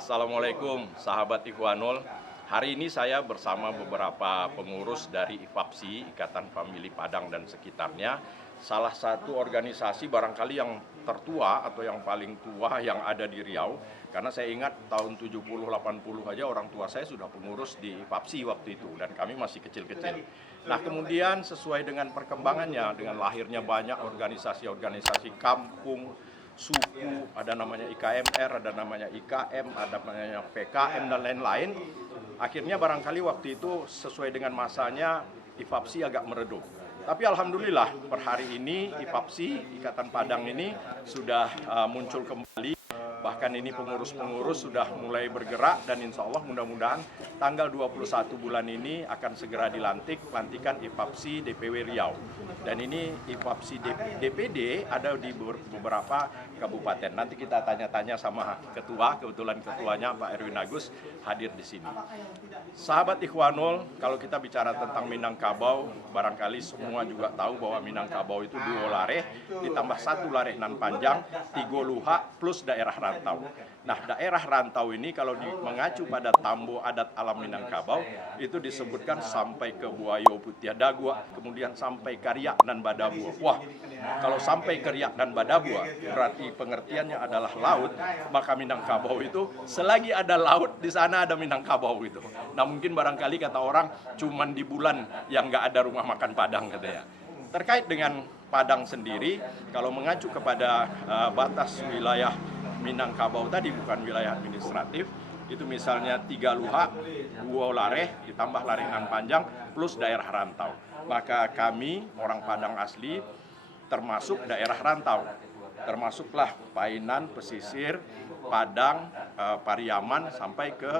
Assalamualaikum sahabat Ikhwanul. Hari ini saya bersama beberapa pengurus dari IFAPSI, Ikatan Famili Padang dan sekitarnya. Salah satu organisasi barangkali yang tertua atau yang paling tua yang ada di Riau. Karena saya ingat tahun 70-80 aja orang tua saya sudah pengurus di IFAPSI waktu itu. Dan kami masih kecil-kecil. Nah kemudian sesuai dengan perkembangannya, dengan lahirnya banyak organisasi-organisasi kampung, suku, ada namanya IKMR, ada namanya IKM, ada namanya PKM, dan lain-lain. Akhirnya barangkali waktu itu sesuai dengan masanya IFAPSI agak meredup. Tapi alhamdulillah per hari ini IFAPSI, Ikatan Padang ini sudah muncul kembali. Bahkan ini pengurus-pengurus sudah mulai bergerak dan insya Allah mudah-mudahan tanggal 21 bulan ini akan segera pelantikan IFAPSI DPW Riau. Dan ini IFAPSI DPD ada di beberapa kabupaten. Nanti kita tanya-tanya sama ketua, kebetulan ketuanya Pak Erwin Agus hadir di sini. Sahabat Ikhwanul, kalau kita bicara tentang Minangkabau, barangkali semua juga tahu bahwa Minangkabau itu 2 lareh, ditambah 1 lareh nan panjang, 3 luha, plus daerah rantau. Nah, daerah rantau ini kalau mengacu pada tambo adat alam Minangkabau, itu disebutkan sampai ke Buayo Putih Dagua, kemudian sampai Kariak dan Badabua. Wah, kalau sampai Kariak dan Badabua, berarti pengertiannya adalah laut, maka Minangkabau itu, selagi ada laut, di sana ada Minangkabau itu. Nah, mungkin barangkali kata orang, cuman di bulan yang nggak ada rumah makan Padang, katanya. Terkait dengan Padang sendiri, kalau mengacu kepada batas wilayah Minangkabau tadi, bukan wilayah administratif, itu misalnya 3 luha, 2 lareh, ditambah lareh nan panjang, plus daerah rantau. Maka kami, orang Padang asli, termasuk daerah rantau. Termasuklah Painan, Pesisir, Padang, Pariaman, sampai ke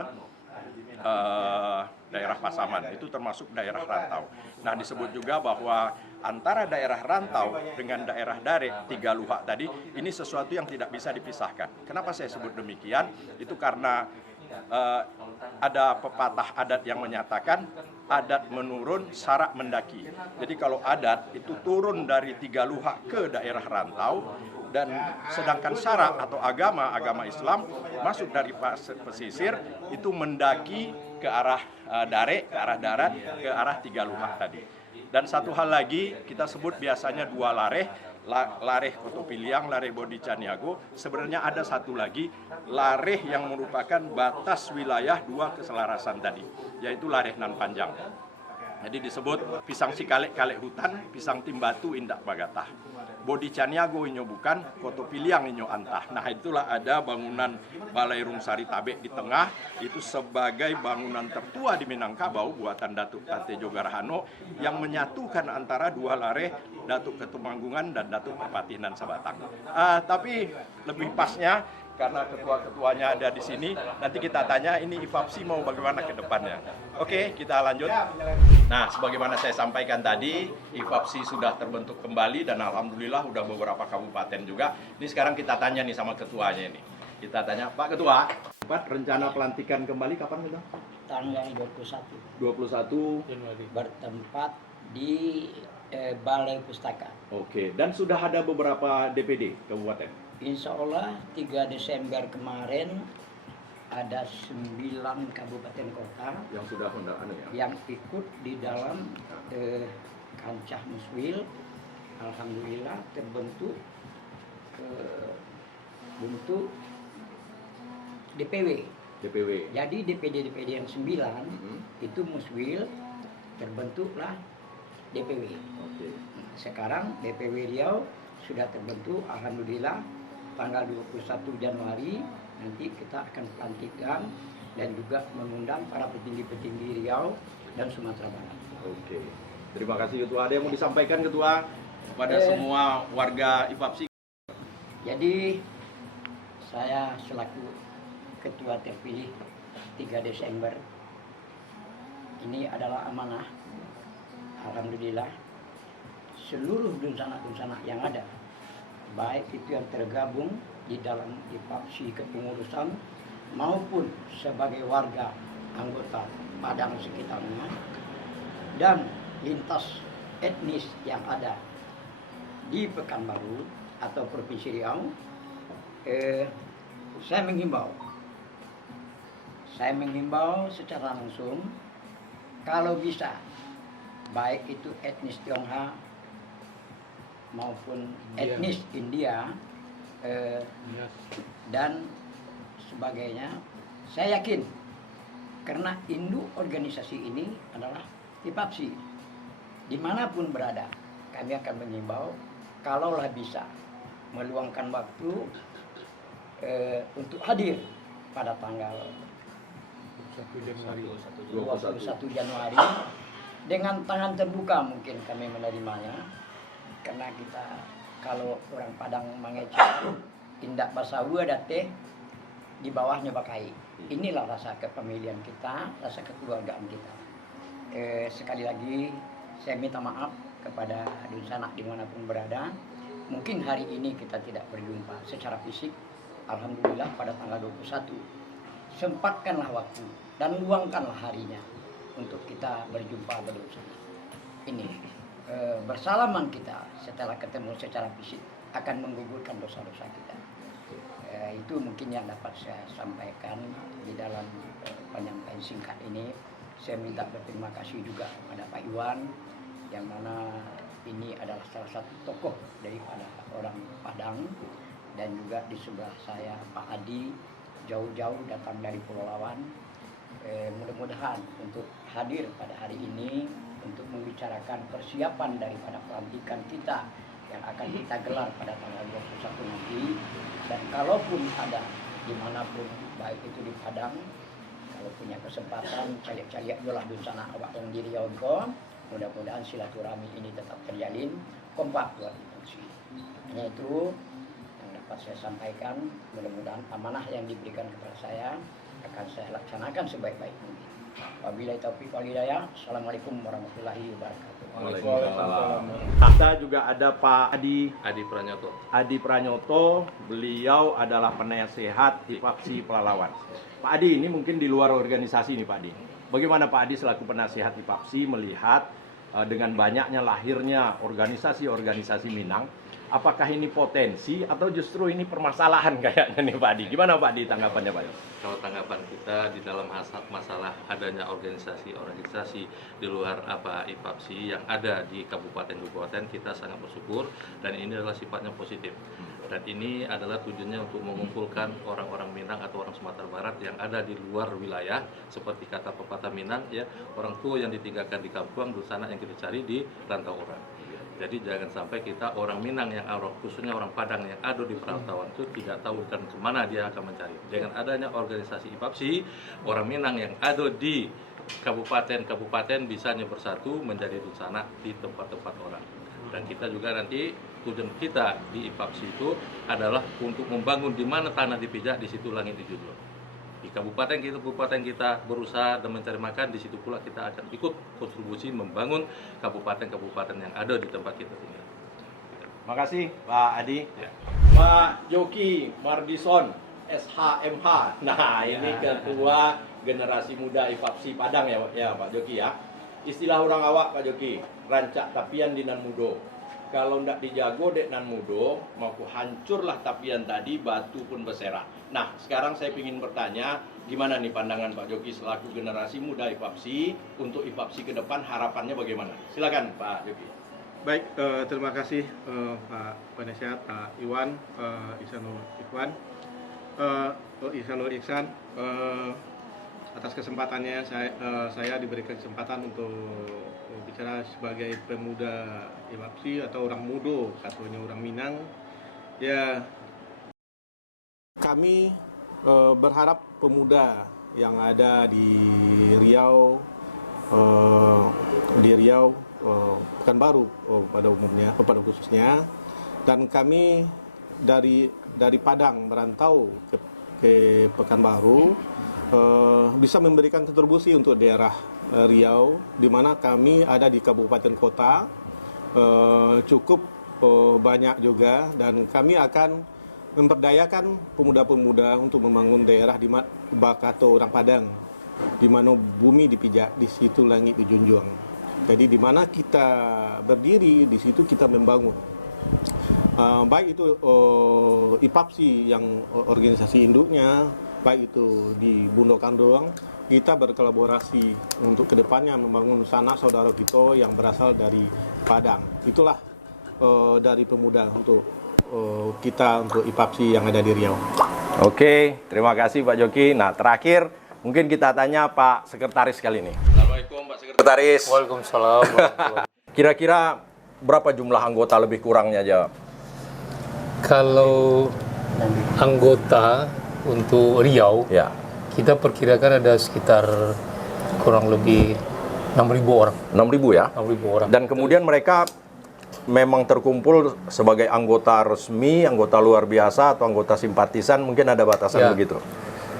daerah Pasaman, itu termasuk daerah rantau. Nah, disebut juga bahwa antara daerah rantau dengan daerah dare 3 luha tadi, ini sesuatu yang tidak bisa dipisahkan. Kenapa saya sebut demikian? Itu karena ada pepatah adat yang menyatakan adat menurun, sarak mendaki. Jadi kalau adat itu turun dari 3 luha ke daerah rantau, dan sedangkan syarak atau agama Islam masuk dari pesisir itu mendaki ke arah dare, ke arah darat, ke arah 3 luha tadi. Dan satu hal lagi, kita sebut biasanya 2 lareh, lareh Kotopiliang, lareh Bodi Caniago. Sebenarnya ada satu lagi lareh yang merupakan batas wilayah 2 keselarasan tadi, yaitu lareh nan panjang. Jadi disebut pisang sikalek kalek hutan, pisang timbatu indak bagatah. Bodi Caniago inyo bukan, Kotopiliang inyo antah. Nah, itulah ada bangunan Balai Rungsari Tabek di tengah, itu sebagai bangunan tertua di Minangkabau buatan Datuk Tate Jogarhano yang menyatukan antara 2 lareh, Datuk Ketumanggungan dan Datuk Perpatinan Sabatang. Tapi lebih pasnya, karena ketua-ketuanya ada di sini, nanti kita tanya ini IFAPSI mau bagaimana ke depannya. Oke, kita lanjut. Nah, sebagaimana saya sampaikan tadi, IFAPSI sudah terbentuk kembali dan alhamdulillah udah beberapa kabupaten juga. Ini sekarang kita tanya nih sama ketuanya ini. Kita tanya, Pak Ketua, rencana pelantikan kembali kapan kita? Tanggal 21. 21 Bertempat di Balai Pustaka. Oke, dan sudah ada beberapa DPD kabupaten? Insya Allah 3 Desember kemarin ada 9 kabupaten kota Yang sudah yang ikut di dalam kancah Muswil. Alhamdulillah terbentuk bentuk DPW. Jadi DPD yang 9 itu Muswil, terbentuklah DPW. Sekarang DPW Riau sudah terbentuk, alhamdulillah. Tanggal 21 Januari nanti kita akan pelantikan dan juga mengundang para petinggi-petinggi Riau dan Sumatera Barat. Oke, terima kasih Ketua. Ada yang mau disampaikan Ketua kepada semua warga IFAPSI? Jadi saya selaku Ketua terpilih 3 Desember ini adalah amanah. Alhamdulillah seluruh dunsana-dunsana yang ada, baik itu yang tergabung di dalam IFAPSI kepengurusan maupun sebagai warga anggota Padang sekitarnya dan lintas etnis yang ada di Pekanbaru atau Provinsi Riau, saya menghimbau saya menghimbau secara langsung, kalau bisa, baik itu etnis Tionghoa maupun etnis India dan sebagainya, saya yakin karena induk organisasi ini adalah IPAPSI. Dimanapun berada, kami akan mengimbau kalaulah bisa meluangkan waktu untuk hadir pada tanggal 21 Januari dengan tangan terbuka mungkin kami menerimanya, karena kita kalau orang Padang mengecek tindak basawa date di bawahnya bakai. Inilah rasa kepemilian kita, rasa kekeluargaan kita. Sekali lagi saya minta maaf kepada Dunsanak dimanapun berada. Mungkin hari ini kita tidak berjumpa secara fisik. Alhamdulillah pada tanggal 21 sempatkanlah waktu dan luangkanlah harinya untuk kita berjumpa bersama. Ini bersalaman kita setelah ketemu secara fisik akan menggugurkan dosa-dosa kita. Itu mungkin yang dapat saya sampaikan di dalam penyampaian singkat ini. Saya minta berterima kasih juga kepada Pak Iwan, yang mana ini adalah salah satu tokoh daripada orang Padang, dan juga di sebelah saya Pak Adi, jauh-jauh datang dari Pulau Lawan. Mudah-mudahan untuk hadir pada hari ini untuk membicarakan persiapan daripada pelantikan kita yang akan kita gelar pada tanggal 21 nanti. Dan kalaupun ada dimanapun, baik itu di Padang, kalau punya kesempatan caliak-caliak jolah Dunsanak awak yang di Riau ko, mudah-mudahan silaturahmi ini tetap terjalin, kompak buat fungsi. Hanya itu yang dapat saya sampaikan. Mudah-mudahan amanah yang diberikan kepada saya akan saya laksanakan sebaik-baik mungkin. Wabillahi taufiq wal hidayah. Assalamualaikum warahmatullahi wabarakatuh. Waalaikumsalam. Kita juga ada Pak Adi Pranyoto. Beliau adalah penasehat IPAPSI Pelalawan. Pak Adi, ini mungkin di luar organisasi nih Pak Adi. Bagaimana Pak Adi selaku penasehat IPAPSI melihat dengan banyaknya lahirnya organisasi-organisasi Minang, apakah ini potensi atau justru ini permasalahan kayaknya nih Pak Adi? Gimana Pak Adi tanggapannya Pak? Kalau tanggapan kita di dalam masalah adanya organisasi di luar IPAPSI yang ada di kabupaten-kabupaten, kita sangat bersyukur dan ini adalah sifatnya positif. Dan ini adalah tujuannya untuk mengumpulkan orang-orang Minang atau orang Sumatera Barat yang ada di luar wilayah, seperti kata pepatah Minang, ya, orang tua yang ditinggalkan di kampung, Dunsanak yang kita cari di rantau orang. Jadi jangan sampai kita orang Minang yang khususnya orang Padang yang ada di perantauan itu tidak tahu kan kemana dia akan mencari. Dengan adanya organisasi IPAPSI, orang Minang yang ada di kabupaten-kabupaten bisanya bersatu menjadi Dunsanak di tempat-tempat orang. Dan kita juga nanti tujuan kita di IPAPSI itu adalah untuk membangun di mana tanah dipijak, di situ langit dijunjung. Di kabupaten kita berusaha dan mencari makan, di situ pula kita akan ikut kontribusi membangun kabupaten-kabupaten yang ada di tempat kita tinggal. Makasih Pak Adi. Ya. Pak Joki Mardison, SHMH. Nah, ini ketua generasi muda IPAPSI Padang ya Pak Joki ya. Istilah orang awak Pak Joki, rancak tapian di nan mudo. Kalau ndak dijago dek nan mudo, mau hancurlah tapian tadi, batu pun berserak. Nah, sekarang saya ingin bertanya, gimana nih pandangan Pak Joki selaku generasi muda IPAPSI untuk IPAPSI ke depan, harapannya bagaimana? Silakan Pak Joki. Baik, terima kasih Pak Penasehat, Pak Iwan, Ihsanul Ihsan, atas kesempatannya saya diberikan kesempatan untuk bicara sebagai pemuda IPAPSI atau orang mudo, katanya orang Minang. Ya, kami berharap pemuda yang ada di Riau, Pekanbaru pada umumnya, pada khususnya, dan kami dari Padang merantau ke Pekanbaru bisa memberikan kontribusi untuk daerah Riau, di mana kami ada di kabupaten kota cukup banyak juga, dan kami akan memperdayakan pemuda-pemuda untuk membangun daerah di Bakato orang Padang, di mana bumi dipijak, di situ langit dijunjung. Jadi di mana kita berdiri, di situ kita membangun. Baik itu IPAPSI yang organisasi induknya, baik itu di Bundokan doang, kita berkolaborasi untuk kedepannya membangun sanak saudara kita yang berasal dari Padang. Itulah dari pemuda untuk kita untuk IPAPSI yang ada di Riau. Oke, terima kasih Pak Joki. Nah, terakhir mungkin kita tanya Pak Sekretaris kali ini. Assalamualaikum Pak Sekretaris. Waalaikumsalam. Kira-kira berapa jumlah anggota lebih kurangnya aja? Kalau anggota untuk Riau, Ya, kita perkirakan ada sekitar kurang lebih 6.000 orang. 6.000 ya. 6.000 orang. Dan kemudian mereka memang terkumpul sebagai anggota resmi, anggota luar biasa atau anggota simpatisan, mungkin ada batasan Ya. begitu.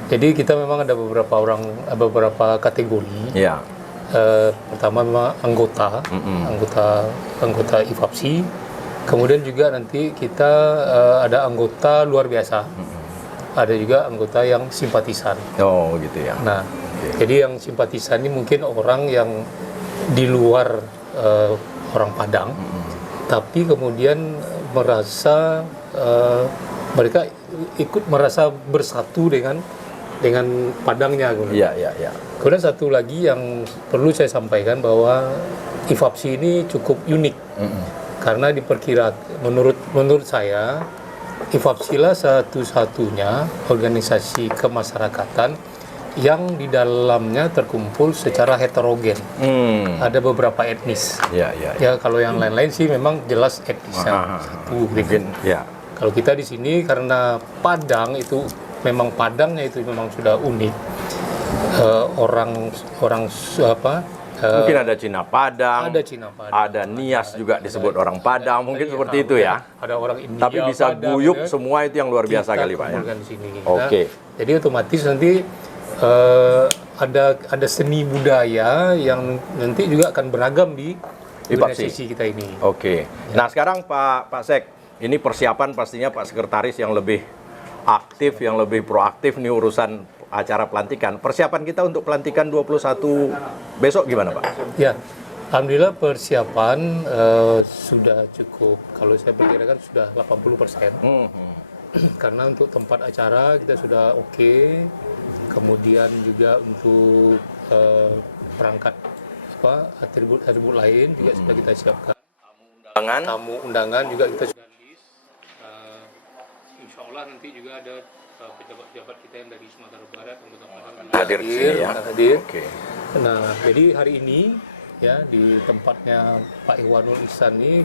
Jadi kita memang ada beberapa kategori. Ya. Pertama memang anggota IFAPSI. Kemudian juga nanti kita ada anggota luar biasa. Ada juga anggota yang simpatisan. Oh, gitu ya. Nah, jadi yang simpatisan ini mungkin orang yang di luar orang Padang, tapi kemudian merasa mereka ikut merasa bersatu dengan Padangnya. Iya, iya, iya. Kemudian satu lagi yang perlu saya sampaikan bahwa IFAPSI ini cukup unik karena diperkirakan menurut saya IFAPSI lah satu-satunya organisasi kemasyarakatan yang di dalamnya terkumpul secara heterogen. Ada beberapa etnis. Iya, iya. Ya kalau yang lain-lain sih memang jelas etnisnya satu. Mungkin, ya. Kalau kita di sini karena Padang itu memang Padangnya itu memang sudah unik. Mungkin ada Cina Padang, ada Cina Padang, ada Nias juga disebut orang Padang, mungkin seperti itu ya. Ada orang India. Tapi bisa Padang, guyup ya. semua itu yang luar biasa Kita kali Pak ya. kumpulkan di sini. Oke. Jadi otomatis nanti ada seni budaya yang nanti juga akan beragam di organisasi kita ini. Oke. Nah sekarang Pak Sek, ini persiapan pastinya Pak Sekretaris yang lebih aktif, yang lebih proaktif nih urusan acara pelantikan. Persiapan kita untuk pelantikan 21 besok gimana Pak? Ya, alhamdulillah persiapan sudah cukup. Kalau saya perkirakan sudah 80%. Karena untuk tempat acara kita sudah oke. Kemudian juga untuk perangkat atribut lain juga sudah kita siapkan. Tamu undangan juga kita sudah list. Insya Allah nanti juga ada pejabat-pejabat kita yang dari Sumatera Barat, anggota Padang Hadir di sini ya. hadir. Oke. Nah, jadi hari ini ya di tempatnya Pak Iwanul Ihsan ini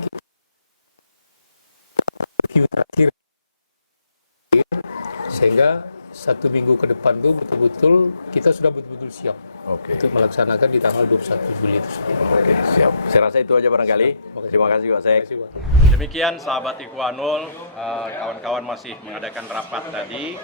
review terakhir, sehingga 1 minggu ke depan tuh betul-betul kita sudah betul-betul siap untuk melaksanakan di tanggal 21 Juli itu sendiri. Oke, siap. Saya rasa itu aja barangkali. Terima kasih Pak Sek. Terima kasih, Pak. Demikian sahabat Ikhwanul, kawan-kawan masih mengadakan rapat tadi,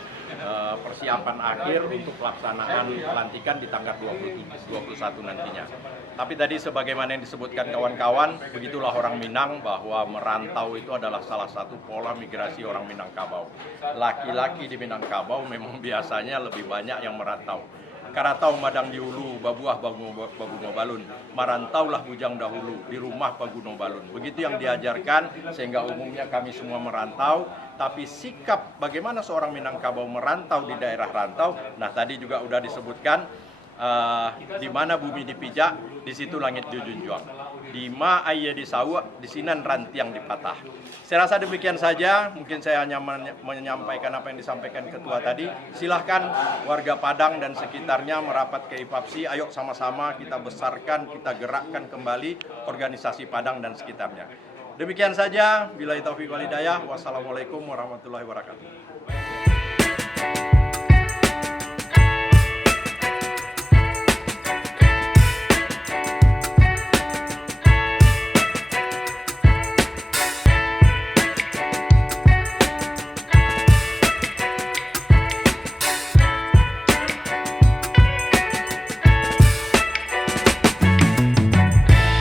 persiapan akhir untuk pelaksanaan pelantikan di tanggal 21 nantinya. Tapi tadi sebagaimana yang disebutkan kawan-kawan, begitulah orang Minang bahwa merantau itu adalah salah satu pola migrasi orang Minangkabau. Laki-laki di Minangkabau memang biasanya lebih banyak yang merantau. Karatau madang di hulu, babuah bagu ngobalun. Marantaulah bujang dahulu, di rumah bagu ngobalun. Begitu yang diajarkan, sehingga umumnya kami semua merantau. Tapi sikap bagaimana seorang Minangkabau merantau di daerah rantau, nah tadi juga udah disebutkan, di mana bumi dipijak, di situ langit dijunjung. Di ma ayya disawa, di sinan rantiang dipatah. Saya rasa demikian saja. Mungkin saya hanya menyampaikan apa yang disampaikan ketua tadi. Silahkan warga Padang dan sekitarnya merapat ke IFAPSI. Ayo sama-sama kita besarkan, kita gerakkan kembali organisasi Padang dan sekitarnya. Demikian saja. Billahi taufiq wal hidayah. Wassalamualaikum warahmatullahi wabarakatuh.